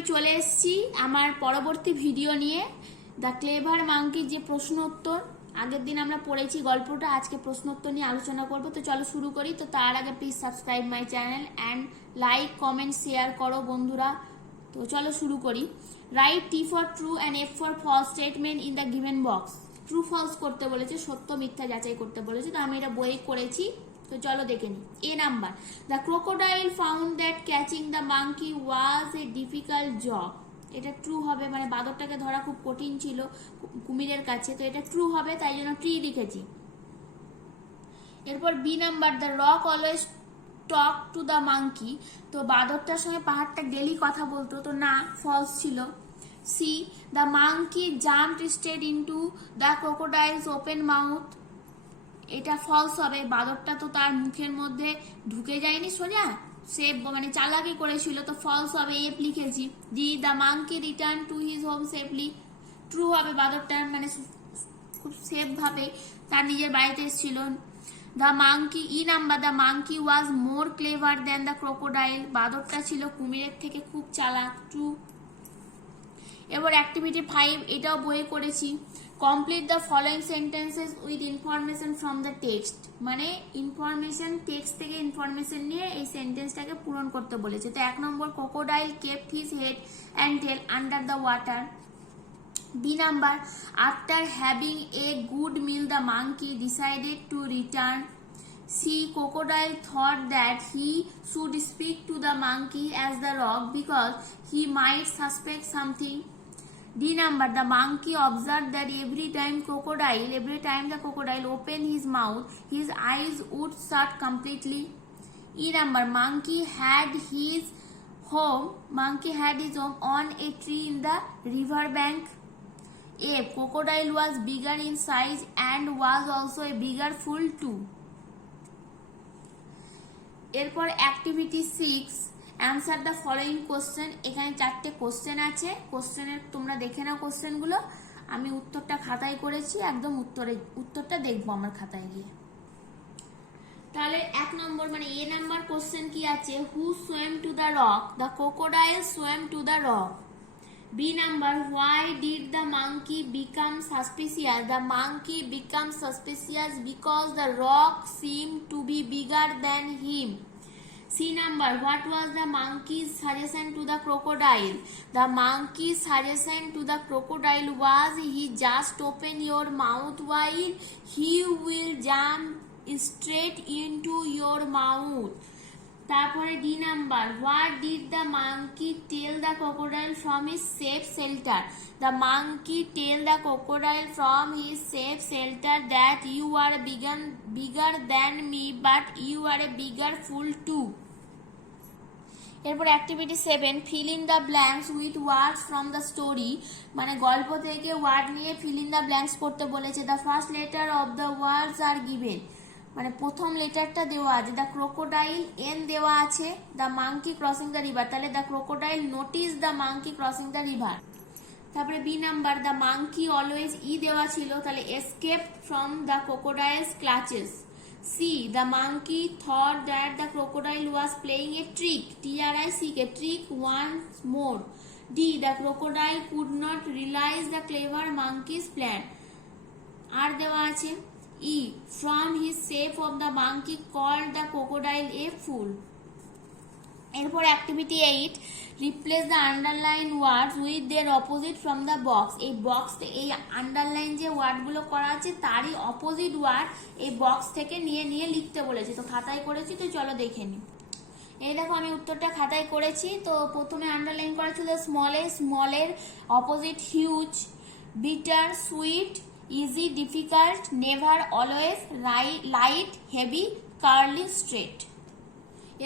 আমি চলে এসেছি আমার পরবর্তী ভিডিও নিয়ে, দ্য ক্লেভার মাঙ্কির যে প্রশ্ন উত্তর। আগের দিন আমরা পড়েছি গল্পটা, আজকে প্রশ্ন উত্তর নিয়ে আলোচনা করব। তো চলো শুরু করি। তো তার আগে please subscribe my channel and like comment share করো বন্ধুরা। তো চলো শুরু করি। Write T for true and F for false statement in the given box. True false করতে বলেছে, সত্য মিথ্যা যাচাই করতে বলেছে। তো আমি এটা বই করেছি, তো চলো দেখে নিই। A number, the crocodile found that catching the monkey was a difficult job. এটা ট্রু হবে, মানে বাঁদরটাকে ধরা খুব কঠিন ছিল কুমিরের কাছে, তো এটা ট্রু হবে, তাই জন্য ট্রি লিখেছি। এরপর B number, the rock always talk to the monkey. তো বাঁদরটার সঙ্গে পাহাড়টা ডেলি কথা বলতো, তো না, ফলস ছিল। C, the monkey jumped straight into the crocodile's open mouth. এটা ফলস হবে, বাঁদরটা তো তার মুখের মধ্যে ঢুকে যায়নি সোজা, সে মানে চালাকি করেছিল, তো ফলস হবে, এফ লিখেছি। D, the monkey return to his home safely. True হবে, বাঁদরটা মানে খুব সেফ ভাবে তার নিজের বাড়িতে এসেছিল। The monkey, E number, the monkey was more clever than the crocodile. বাঁদরটা ছিল কুমিরের থেকে খুব চালাক, ট্রু। এবার অ্যাক্টিভিটি 5, এটাও বইয়ে করেছি। Complete the following sentences with information from the text. মানে ইনফরমেশন, টেক্সট থেকে ইনফরমেশন নিয়ে এই সেন্টেন্সটাকে পূরণ করতে বলেছে। তো 1 নম্বর, crocodile kept his head and tail under the water. B number, after having a good meal the monkey decided to return. C, crocodile thought that he should speak to the monkey as the rock because he might suspect something. D number, the monkey observed that every time the crocodile opened his mouth, his eyes would shut completely. E number, monkey had his home on a tree in the river bank. A, crocodile was bigger in size and was also a bigger fool too. এরপর activity 6, answer the following question. এখানে 4টে question আছে, কোশ্চেনের তোমরা দেখে নাও কোশ্চেনগুলো। আমি উত্তরটা খাতায় করেছি, একদম উত্তরটা দেখবো আমার খাতায় গিয়ে। তাহলে 1 নম্বর মানে এ নাম্বার কোশ্চেন কি আছে, who swam to the rock? The crocodile swam to the rock. B number, why did the monkey become suspicious? The monkey become suspicious because the rock seem to be bigger than him. C number, what was the monkey's suggestion to the crocodile? The monkey's suggestion to the crocodile was, he just open your mouth wide, he will jump straight into your mouth. তারপরে D number, what did the monkey tell the crocodile from his safe shelter? The monkey tell the crocodile from his safe shelter that you are bigger than me but you are a bigger fool too. এরপর activity 7, fill in the blanks with words from the story. মানে গল্প থেকে word নিয়ে feel in the blanks করতে বলেছে। The first letter of the words are given, মানে প্রথম লেটারটা দেওয়া আছে। দ্য ক্রোকোডাইল, এন দেওয়া আছে। The monkey crossing the river, তাহলে the crocodile notice the monkey crossing the river. তারপরে B number, the monkey always, ই দেওয়া ছিল, তাহলে escape from the crocodile's clutches. C, the monkey thought that the crocodile was playing a trick, TRICK, trick once more. D, the crocodile could not realise the clever monkey's plan, আর দেওয়া আছে। E, from his shape of the monkey called the crocodile a fool. এরপর activity 8, replace the underline words with their opposite from the box. এই box, এই underline যে ওয়ার্ডগুলো করা আছে তারই অপোজিট ওয়ার্ড এই বক্স থেকে নিয়ে নিয়ে লিখতে বলেছে। তো খাতায় করেছি, তো চলো দেখে নিই। এই দেখো আমি উত্তরটা খাতায় করেছি। তো প্রথমে আন্ডারলাইন করা ছিল স্মলের opposite huge, bitter sweet, easy difficult, never always, light heavy, curly straight.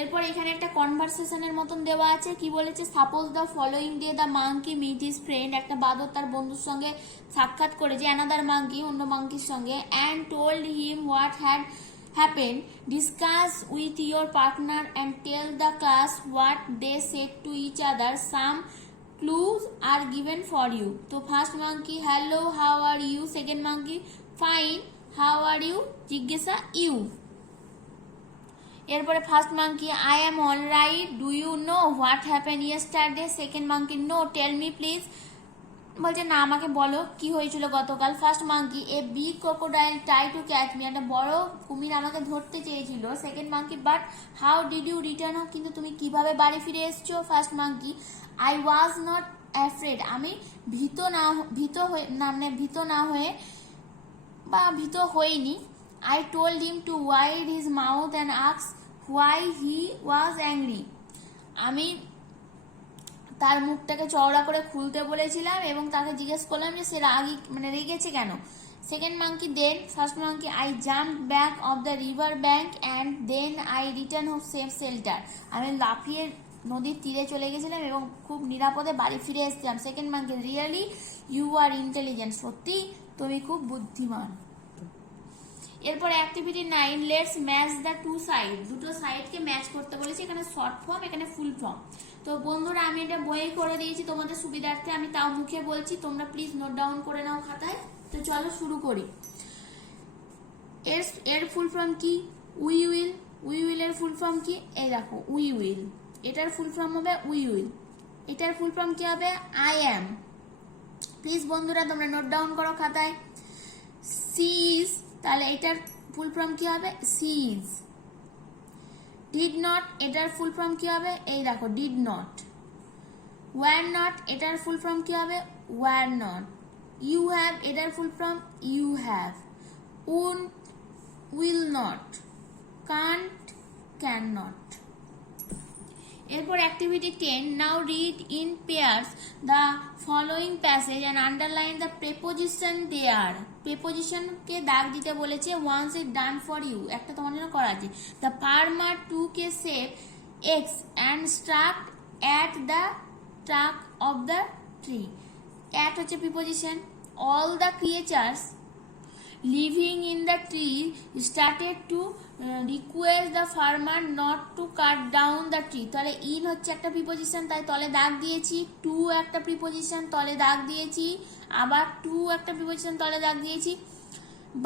এরপর এখানে একটা কনভারসেশনের মতন দেওয়া আছে। কি বলেছে, suppose the following day the monkey meet his friend. একটা বাঁদর তার বন্ধুর সঙ্গে সাক্ষাৎ করেছে, অ্যানাদার মাঙ্কি, অন্য মাঙ্কির সঙ্গে, and told him what had happened. Discuss with your partner and tell the class what they said to each other. Some clues are given for you. তো first monkey, hello how are you. Second monkey, fine how are you, জিজ্ঞাসা you. এরপরে first monkey, I am all right, do you know what happen yesterday. Second monkey, no, tell me please. বলছে না, আমাকে বলো কি হয়েছিল গতকাল। First monkey, a big crocodile try to catch me, একটা বড় কুমির আমাকে ধরতে চেয়েছিল। Second monkey, but how did you return home, কিন্তু তুমি কিভাবে বাড়ি ফিরে এসছো। First monkey, I was not afraid, আমি ভীত না হয়ে বা ভীত হইনি। I told him to wide his mouth and ask why he was angry, আমি তার মুখটাকে চওড়া করে খুলতে বলেছিলাম এবং তাকে জিজ্ঞেস করলাম যে সে রেগেছে কেন। Second monkey, then first monkey, I jump back of the river bank and then I return home safe shelter, আমি লাফিয়ে নদীর তীরে চলে গেছিলাম এবং খুব নিরাপদে বাড়ি ফিরে এসেছিলাম। Second monkey, really you are intelligent, সত্যি তুমি খুব বুদ্ধিমান। এরপর activity 9, let's match the two side, দুটো সাইডকে ম্যাচ করতে বলেছি। এখানে শর্ট ফর্ম, এখানে ফুল ফর্ম। তো বন্ধুরা আমি এটা বইয়ে করে দিয়েছি তোমাদের সুবিধার্থে, আমি তাও মুখে বলছি, তোমরা প্লিজ নোট ডাউন করে নাও খাতায়। তো চলো শুরু করি। এর ফুল ফর্ম কি, উই উইল। উই উইল এর ফুল ফর্ম কি, এই দেখো উই উইল। এটার ফুল ফর্ম হবে উই উইল। এটার ফুল ফর্ম কি হবে, আই অ্যাম। প্লিজ বন্ধুরা তোমরা নোট ডাউন করো খাতায়। সিজ, তাহলে এটার ফুল ফর্ম কি হবে, সিজ। ডিড নট, এটার ফুল ফর্ম কি হবে, এই দেখো ডিড নট। ওয়ার নট, এটার ফুল ফর্ম কি হবে, ওয়ার নট। ইউ হ্যাভ, এটার full form you have. Won't, will not. Can't, can not. এরপর activity 10, now read in pairs the following passage and underline the preposition there. প্রেপোজিশনকে দাগ দিতে বলেছে। Once it done for you, একটা তোমার জন্য করা আছে। The farmer took a sharp axe and struck at the trunk of the tree. At হচ্ছে preposition. All the creatures living in the tree started to request the farmer not to cut down the tree, তাহলে in হচ্ছে একটা preposition, তাই তলে দাগ দিয়েছি। Two একটা preposition, তলে দাগ দিয়েছি। আবার টু একটা প্রিপোজিশন, তলে দাগ দিয়েছি।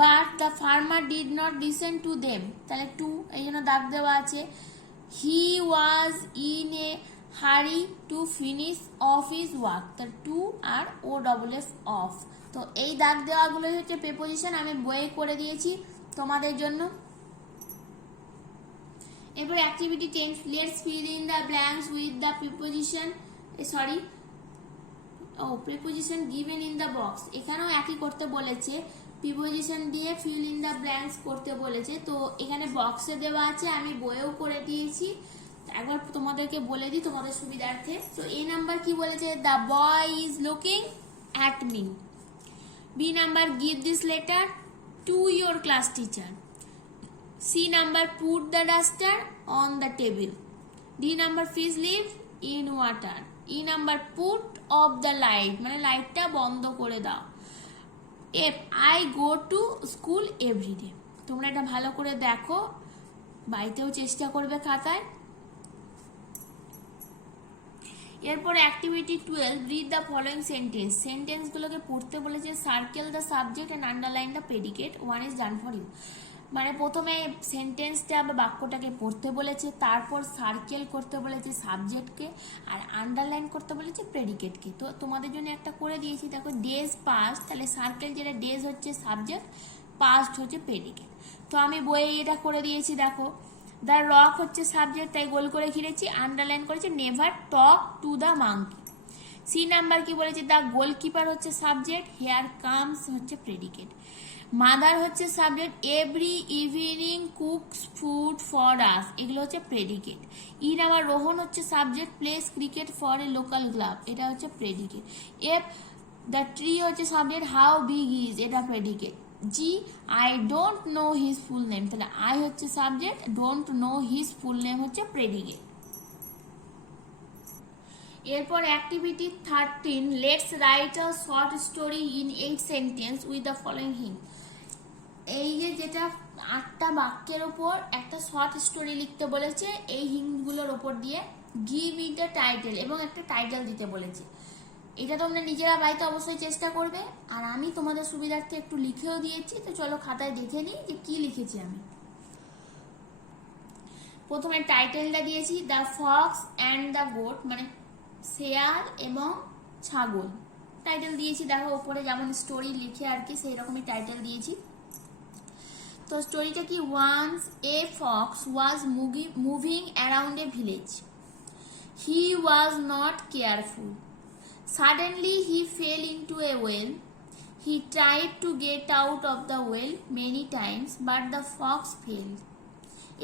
But the farmer did not listen to them, তাহলে টু, এই জন্য দাগ দেওয়া আছে। হি ওয়াজ in a hurry to finish off his work, তার টু আর ও ডবল এফ অফ। তো এই দাগ দেওয়াগুলোই হচ্ছে প্রেপোজিশন, আমি বইয়ে করে দিয়েছি তোমাদের জন্য। এরপর activity 10, let's feel in the blanks with the preposition preposition given in the box. এখানেও একই করতে বলেছে, প্রিপোজিশন দিয়ে ফিল ইন দ্য ব্ল্যাঙ্কস করতে বলেছে। তো এখানে বক্সে দেওয়া আছে, আমি বইয়েও করে দিয়েছি। একবার তোমাদেরকে বলে দিই তোমাদের সুবিধার্থে। তো এ নাম্বার কি বলেছে, the boy is looking at me. B number, give this letter to your class teacher. C number, put the duster on the table. D number, fish live in water. E number, put off the light, মানে লাইটটা বন্ধ করে দাও। F, I go to school every day. তোমরা এটা ভালো করে দেখো, বাড়িতেও চেষ্টা করবে খাতায়। এরপর activity 12, read the following sentence. সেন্টেন্সগুলোকে পড়তে বলেছে। Circle the subject and underline the predicate, one is done for you. মানে প্রথমে সেন্টেন্সটা বা বাক্যটাকে পড়তে বলেছে, তারপর সার্কেল করতে বলেছে সাবজেক্টকে, আর আন্ডারলাইন করতে বলেছে প্রেডিকেটকে। তো তোমাদের জন্য একটা করে দিয়েছি, দেখো ডেজ পাস্ট, তাহলে সার্কেল যেটা ডেজ হচ্ছে সাবজেক্ট, পাস্ট হচ্ছে প্রেডিকেট। তো আমি বইয়ে এটা করে দিয়েছি, দেখো দ্য রক হচ্ছে সাবজেক্ট, তাই গোল করে ঘিরেছি, আন্ডারলাইন করেছি never talk to the monkey. C number কি বলেছে, দ্য গোলকিপার হচ্ছে সাবজেক্ট, হেয়ার কামস হচ্ছে প্রেডিকেট। মাদার হচ্ছে subject, every evening cooks food for us, এগুলো হচ্ছে প্রেডিকেট। ই নাম্বার রোহন হচ্ছে subject, plays cricket for a local club, এটা হচ্ছে প্রেডিকেট। এফ, দ্য ট্রি হচ্ছে সাবজেক্ট, হাউ বিগ ইজ, এটা predicate. G, I don't know his full name, তাহলে I হচ্ছে subject, don't know his full name হচ্ছে predicate. এরপর activity 13, let's write a short story in 8 sentence with the following hint. এই যে যেটা 8টা বাক্যের ওপর একটা শর্ট স্টোরি লিখতে বলেছে, এই হিন্টগুলোর ওপর দিয়ে গিভ ইট আ টাইটেল, এবং একটা টাইটেল দিতে বলেছে। এটা তোমরা নিজেরা বাড়িতে অবশ্যই চেষ্টা করবে, আর আমি তোমাদের সুবিধার্থে একটু লিখেও দিয়েছি। তো চলো খাতায় দেখে নিই যে কি লিখেছি আমি। প্রথমে টাইটেলটা দিয়েছি the Fox and the goat, মানে শেয়াল এবং ছাগল টাইটেল দিয়েছি। দেখো উপরে যেমন স্টোরি লিখে আর কি সেই রকমই টাইটেল দিয়েছি। তো স্টোরিটা কি, once a fox was moving around a village, he was not careful, suddenly he fell into a well. He tried to get out of the well many times, but the fox failed.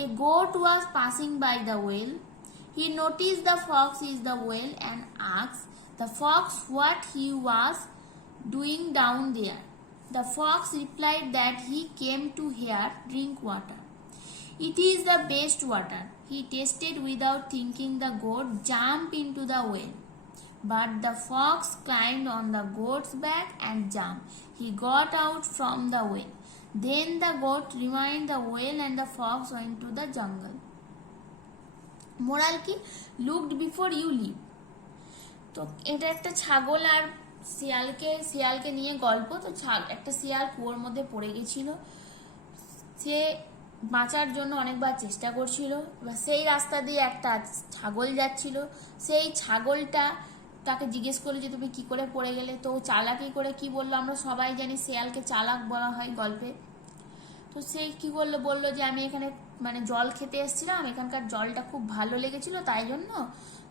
A goat was passing by the well. He noticed the fox in the well and asked the fox what he was doing down there. The fox replied that he came to here drink water. It is the best water. He tasted without thinking. The goat jumped into the well. But the fox climbed on the goat's back and jumped. He got out from the well. Then the goat remained the well and the fox went to the jungle. Moral ki, looked before you leap. তো এটা একটা ছাগল আর শিয়ালকে নিয়ে গল্প। তো একটা শিয়াল কুয়োর মধ্যে পড়ে গেছিল, সে বাঁচার জন্য অনেকবার চেষ্টা করছিল। সেই রাস্তা দিয়ে একটা ছাগল যাচ্ছিল, সেই ছাগলটা তাকে জিজ্ঞেস করলো যে তুমি কি করে পড়ে গেলে। তো চালাকি করে কি বললো, আমরা সবাই জানি শিয়ালকে চালাক বলা হয় গল্পে। তো সে কি বললো যে আমি এখানে মানে জল খেতে এসেছিলাম, এখানকার জলটা খুব ভালো লেগেছিল তাই জন্য।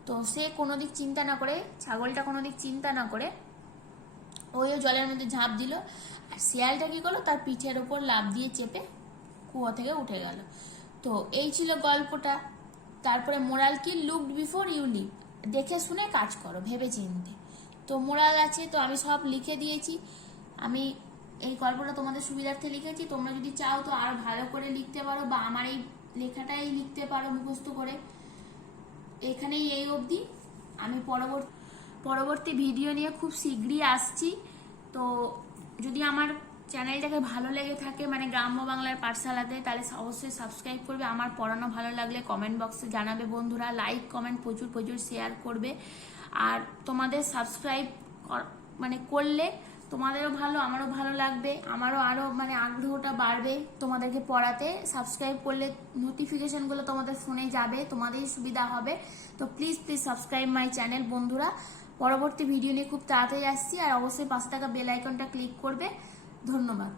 তো সে কোনো দিক চিন্তা না করে, ছাগলটা কোনো দিক চিন্তা না করে ওইও জলের মধ্যে ঝাঁপ দিল, আর শিয়ালটা কি করলো তার পিঠের ওপর লাফ দিয়ে চেপে কুয়ো থেকে উঠে গেল। তো এই ছিল গল্পটা। তারপরে মোরাল কি, লুকড বিফোর ইউ লিভ, দেখে শুনে কাজ করো, ভেবে চিনতে। তো মোরাল আছে, তো আমি সব লিখে দিয়েছি। আমি এই গল্পটা তোমাদের সুবিধার্থে লিখেছি, তোমরা যদি চাও তো আরো ভালো করে লিখতে পারো বা আমার এই লেখাটাই লিখতে পারো মুখস্থ করে। এখানেই এই অবধি। আমি পরবর্তী ভিডিও নিয়ে খুব শীঘ্রই আসছি। তো যদি আমার চ্যানেলটাকে ভালো লেগে থাকে, মানে গ্রাম্য বাংলার পাঠশালাতে, তাহলে অবশ্যই সাবস্ক্রাইব করবে। আমার পড়ানো ভালো লাগলে কমেন্ট বক্সে জানাবে বন্ধুরা, লাইক কমেন্ট প্রচুর শেয়ার করবে। আর তোমাদের সাবস্ক্রাইব মানে করলে তোমাদেরও ভালো, আমারও ভালো লাগবে, আমারও আরও মানে আগ্রহটা বাড়বে তোমাদেরকে পড়াতে। সাবস্ক্রাইব করলে নোটিফিকেশনগুলো তোমাদের ফোনে যাবে, তোমাদেরই সুবিধা হবে। তো প্লিজ সাবস্ক্রাইব মাই চ্যানেল বন্ধুরা। পরবর্তী ভিডিও নিয়ে খুব তাড়াতাড়ি আসছি, আর অবশ্যই পাশে থাকা বেল আইকনটা ক্লিক করবে। ধন্যবাদ।